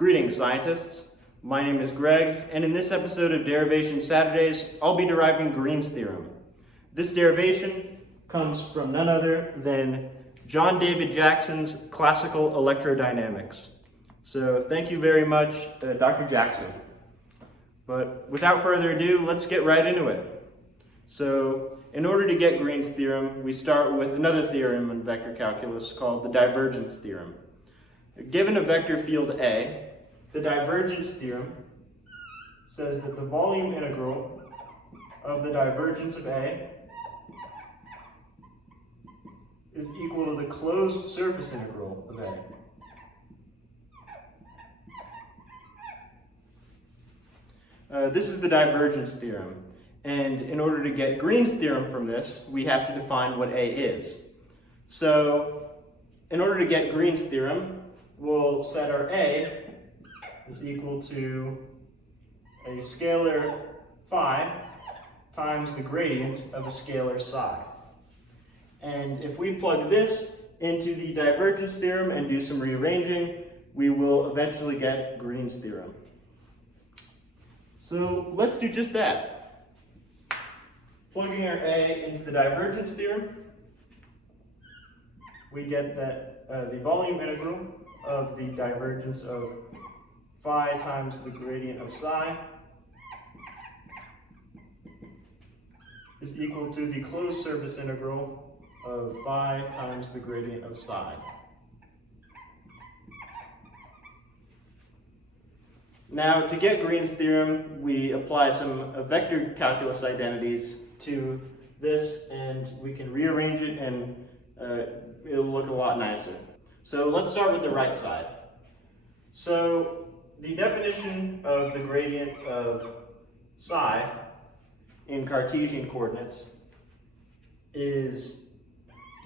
Greetings, scientists. My name is Greg, and in this episode of Derivation Saturdays, I'll be deriving Green's theorem. This derivation comes from none other than John David Jackson's classical electrodynamics. So thank you very much, Dr. Jackson. But without further ado, let's get right into it. So in order to get Green's theorem, we start with another theorem in vector calculus called the divergence theorem. Given a vector field A, the divergence theorem says that the volume integral of the divergence of A is equal to the closed surface integral of A. This is the divergence theorem, and in order to get Green's theorem from this, we have to define what A is. So, in order to get Green's theorem, we'll set our A is equal to a scalar phi times the gradient of a scalar psi. And if we plug this into the divergence theorem and do some rearranging, we will eventually get Green's theorem. So let's do just that. Plugging our A into the divergence theorem, we get that the volume integral of the divergence of phi times the gradient of psi is equal to the closed surface integral of phi times the gradient of psi. Now, to get Green's theorem, we apply some vector calculus identities to this, and we can rearrange it, and it'll look a lot nicer. So let's start with the right side. So the definition of the gradient of psi in Cartesian coordinates is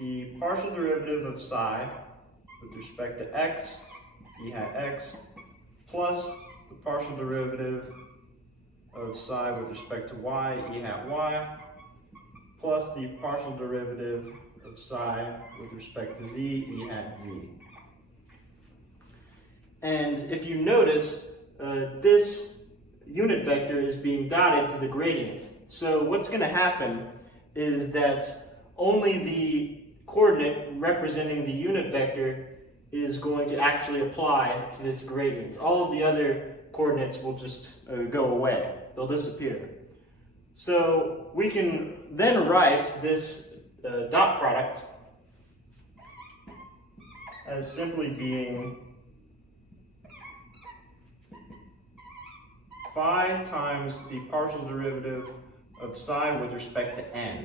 the partial derivative of psi with respect to x, e hat x, plus the partial derivative of psi with respect to y, e hat y, plus the partial derivative of psi with respect to z, e hat z. And if you notice, this unit vector is being dotted to the gradient. So what's going to happen is that only the coordinate representing the unit vector is going to actually apply to this gradient. All of the other coordinates will just go away. They'll disappear. So we can then write this dot product as simply being phi times the partial derivative of psi with respect to n,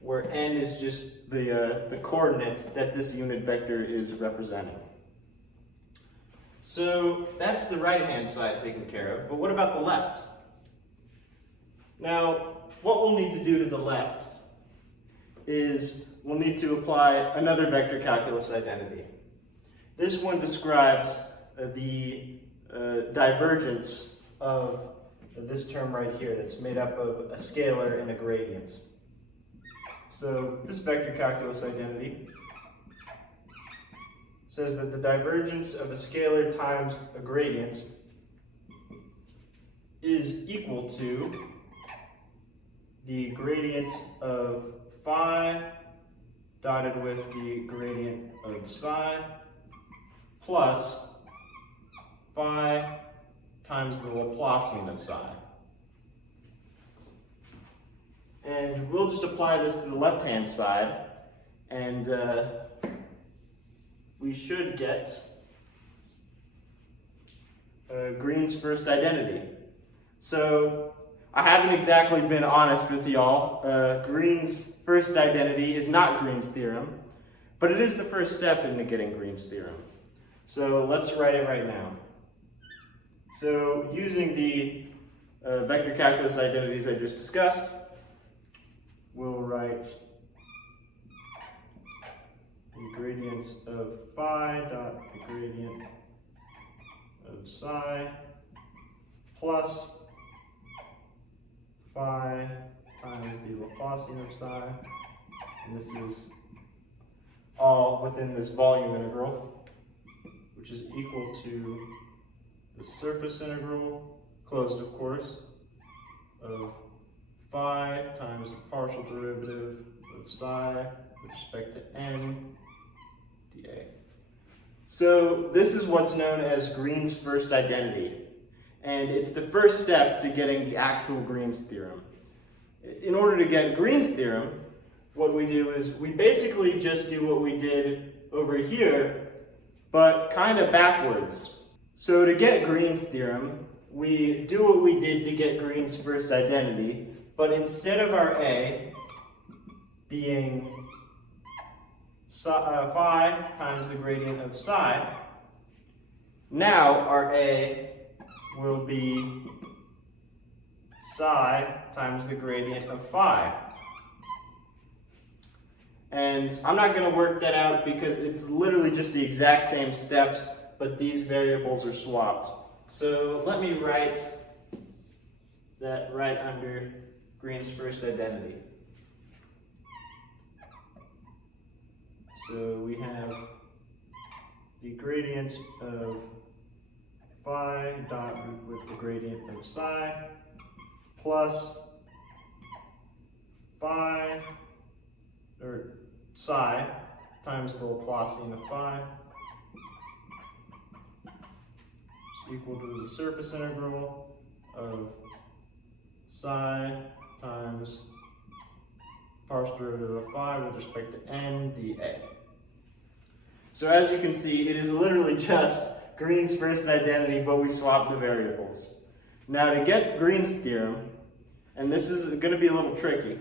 where n is just the coordinate that this unit vector is representing. So that's the right-hand side taken care of, but what about the left? Now, what we'll need to do to the left is we'll need to apply another vector calculus identity. This one describes the divergence of this term right here that's made up of a scalar and a gradient. So this vector calculus identity says that the divergence of a scalar times a gradient is equal to the gradient of phi dotted with the gradient of psi plus phi times the Laplacian of psi. And we'll just apply this to the left-hand side, and we should get Green's first identity. So I haven't exactly been honest with y'all. Green's first identity is not Green's theorem, but it is the first step into getting Green's theorem. So let's write it right now. So using the vector calculus identities I just discussed, we'll write the gradient of phi dot the gradient of psi plus phi times the Laplacian of psi, and this is all within this volume integral, which is equal to the surface integral, closed of course, of phi times the partial derivative of psi with respect to n dA. So this is what's known as Green's first identity, and it's the first step to getting the actual Green's theorem. In order to get Green's theorem, what we do is we basically just do what we did over here, but kind of backwards. So to get Green's theorem, we do what we did to get Green's first identity, but instead of our A being phi times the gradient of psi, now our A will be psi times the gradient of phi. And I'm not going to work that out because it's literally just the exact same steps, but these variables are swapped. So let me write that right under Green's first identity. So we have the gradient of phi dot with the gradient of psi plus phi, or psi, times the Laplacian of phi is equal to the surface integral of psi times partial derivative of phi with respect to n dA. So as you can see, it is literally just Green's first identity, but we swap the variables. Now to get Green's theorem, and this is going to be a little tricky,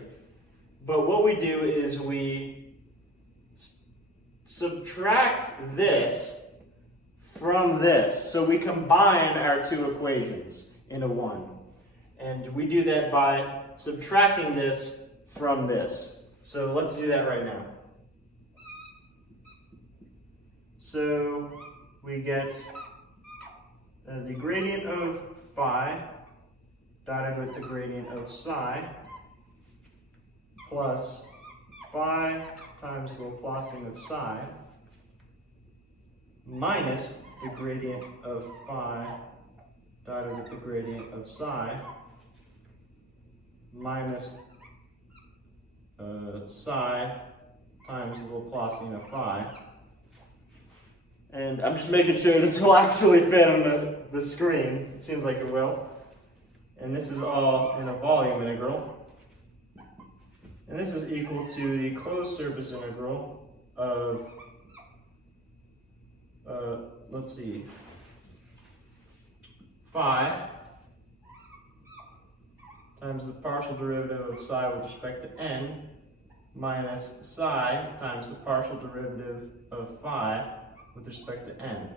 but what we do is we subtract this from this. So we combine our two equations into one. And we do that by subtracting this from this. So let's do that right now. So we get the gradient of phi dotted with the gradient of psi plus phi times the Laplacian of psi minus the gradient of phi dotted with the gradient of psi minus psi times the Laplacian of phi. And I'm just making sure this will actually fit on the screen. It seems like it will. And this is all in a volume integral. And this is equal to the closed surface integral of, let's see, phi times the partial derivative of psi with respect to n minus psi times the partial derivative of phi with respect to n.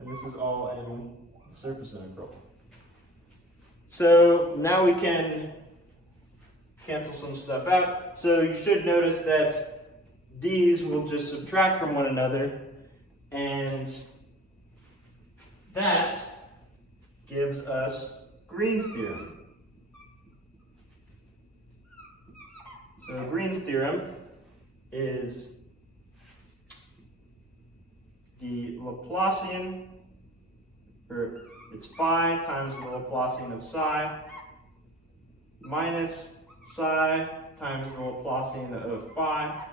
And this is all in the surface integral. So now we can cancel some stuff out. So you should notice that these will just subtract from one another, and that gives us Green's theorem. So Green's theorem is the Laplacian, or it's phi times the Laplacian of psi minus psi times the Laplacian of phi,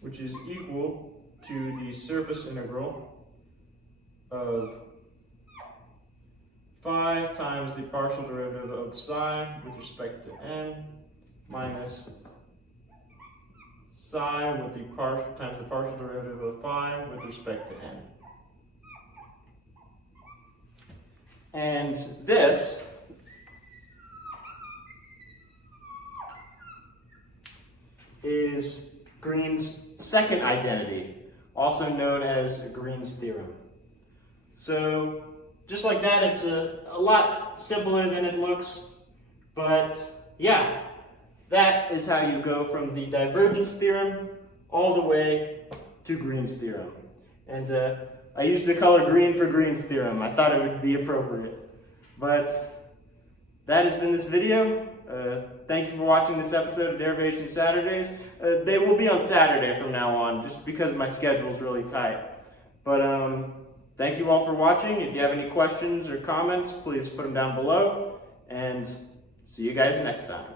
which is equal to the surface integral of phi times the partial derivative of psi with respect to n minus psi with the partial times the partial derivative of phi with respect to n. And this is Green's second identity, also known as Green's theorem. So just like that, it's a lot simpler than it looks, but yeah, that is how you go from the divergence theorem all the way to Green's theorem. And I used the color green for Green's theorem. I thought it would be appropriate. But that has been this video. thank you for watching this episode of Derivation Saturdays. They will be on Saturday from now on, just because my schedule is really tight. But thank you all for watching. If you have any questions or comments, please put them down below. And see you guys next time.